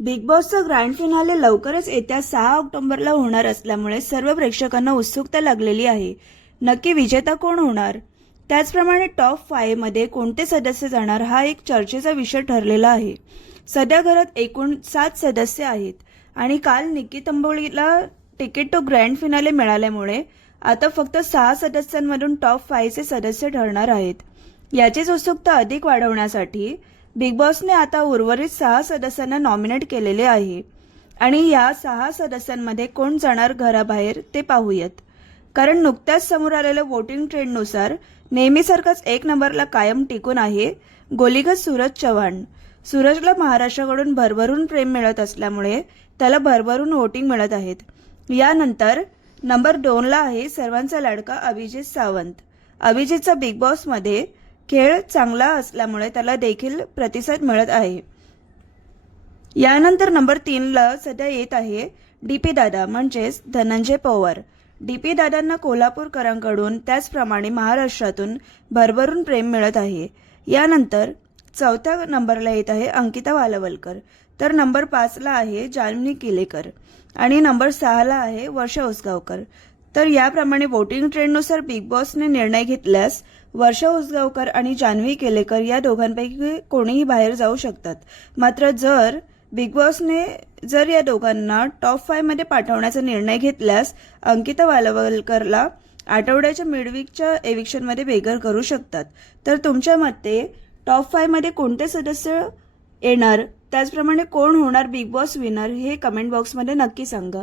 Big बॉसचं grand finale लवकरच येत्या सहा ऑक्टोबरला होणार असल्यामुळे सर्व प्रेक्षकांना उत्सुकता लागलेली आहे. नक्की विजेता कोण होणार? त्याचप्रमाणे टॉप फायमध्ये कोणते सदस्य जाणार हा एक चर्चेचा विषय ठरलेला आहे. सध्या घरात एकूण सात सदस्य आहेत आणि काल निकी तंबोळीला तिकीट टू ग्रँड फिनाले मिळाल्यामुळे आता फक्त सहा सदस्यांमधून टॉप फायचे सदस्य ठरणार आहेत. याचीच उत्सुकता अधिक वाढवण्यासाठी बिग बॉसने आता उर्वरित सहा सदस्यांना नॉमिनेट केलेले आहे. आणि या सहा सदस्यांमध्ये कोण जाणार घराबाहेर ते पाहूयात. कारण नुकत्याच समोर आलेल्या वोटिंग ट्रेंडनुसार नेहमीसारखाच एक नंबरला कायम टिकून आहे गोलीगत सूरज चव्हाण. सूरजला महाराष्ट्राकडून भरभरून प्रेम मिळत असल्यामुळे त्याला भरभरून वोटिंग मिळत आहेत. यानंतर नंबर दोनला आहे सर्वांचा लाडका अभिजित सावंत. अभिजितचा बिग बॉसमध्ये खेळ चांगला असल्यामुळे त्याला देखील प्रतिसाद मिळत आहे. यानंतर नंबर तीनला सध्या येत आहे डी पी दादा म्हणजेच धनंजय पवार. डी पी दादांना कोल्हापूरकरांकडून त्याचप्रमाणे महाराष्ट्रातून भरभरून प्रेम मिळत आहे. यानंतर चौथ्या नंबरला येत आहे अंकिता वालवलकर. तर नंबर पाचला आहे जान्हवी किलेकर आणि नंबर सहाला आहे वर्षा उसगावकर. तर याप्रमाणे वोटिंग ट्रेंडनुसार बिग बॉसने निर्णय घेतल्यास वर्षा उसगावकर आणि जान्हवी केलेकर या दोघांपैकी कोणीही बाहेर जाऊ शकतात. मात्र जर बिग बॉसने जर या दोघांना टॉप फायमध्ये पाठवण्याचा निर्णय घेतल्यास अंकिता वालवलकरला आठवड्याच्या मिडवीकच्या एविक्शनमध्ये बेघर करू शकतात. तर तुमच्या मते टॉप फायमध्ये कोणते सदस्य येणार? त्याचप्रमाणे कोण होणार बिग बॉस विनर हे कमेंट बॉक्समध्ये नक्की सांगा.